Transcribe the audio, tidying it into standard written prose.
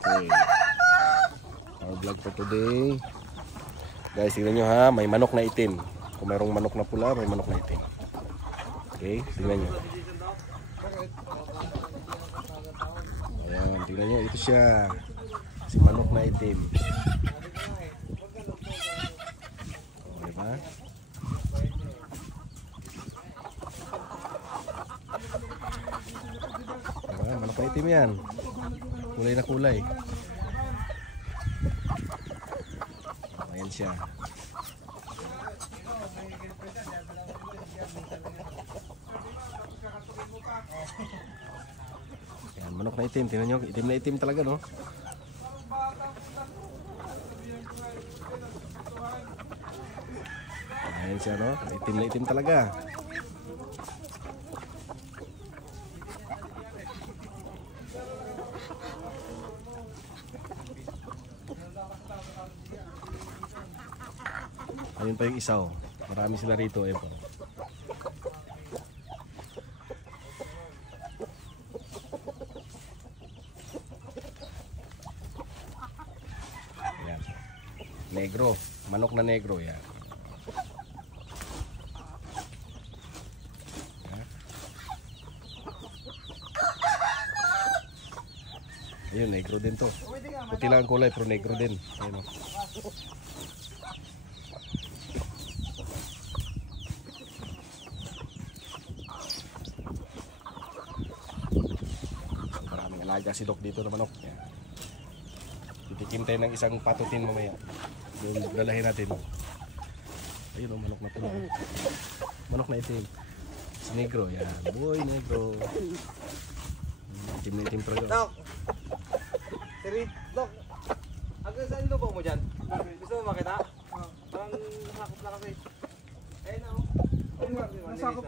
Okay. Our vlog for today. Guys, tingnan nyo ha, may manok na itim. Kung mayroong manok na pula, may manok na itim. Okay, tingnan nyo. Ayan, tingnan nyo, ito siya. Si manok na itim. O, diba? Diba, manok na itim yan. Kulay na kulay. Ayan siya. Ayan, manok na itim. Tingnan nyo, itim na itim talaga, no? Ayan siya, no? Itim na itim talaga. Ayun pa yung isa, oh. Marami sila rito, eh po. Ayan. Negro, manok na negro, yan. Ayun, negro din to. Puti lang ang kulay, pero negro din. Ayun, oh. Alaga si Doc dito na manok. Titikim tayo ng isang patutin mamaya. Yung dalahin natin. Ayun o, manok na pula. Manok na itim. Si negro, yan. Boy, negro. Itim na itim talaga. Doc! Siri, Doc! Hanggang saan lubo mo dyan? Gusto mo makita? Parang nasakop na kasi. Ayun na o. Nasakop.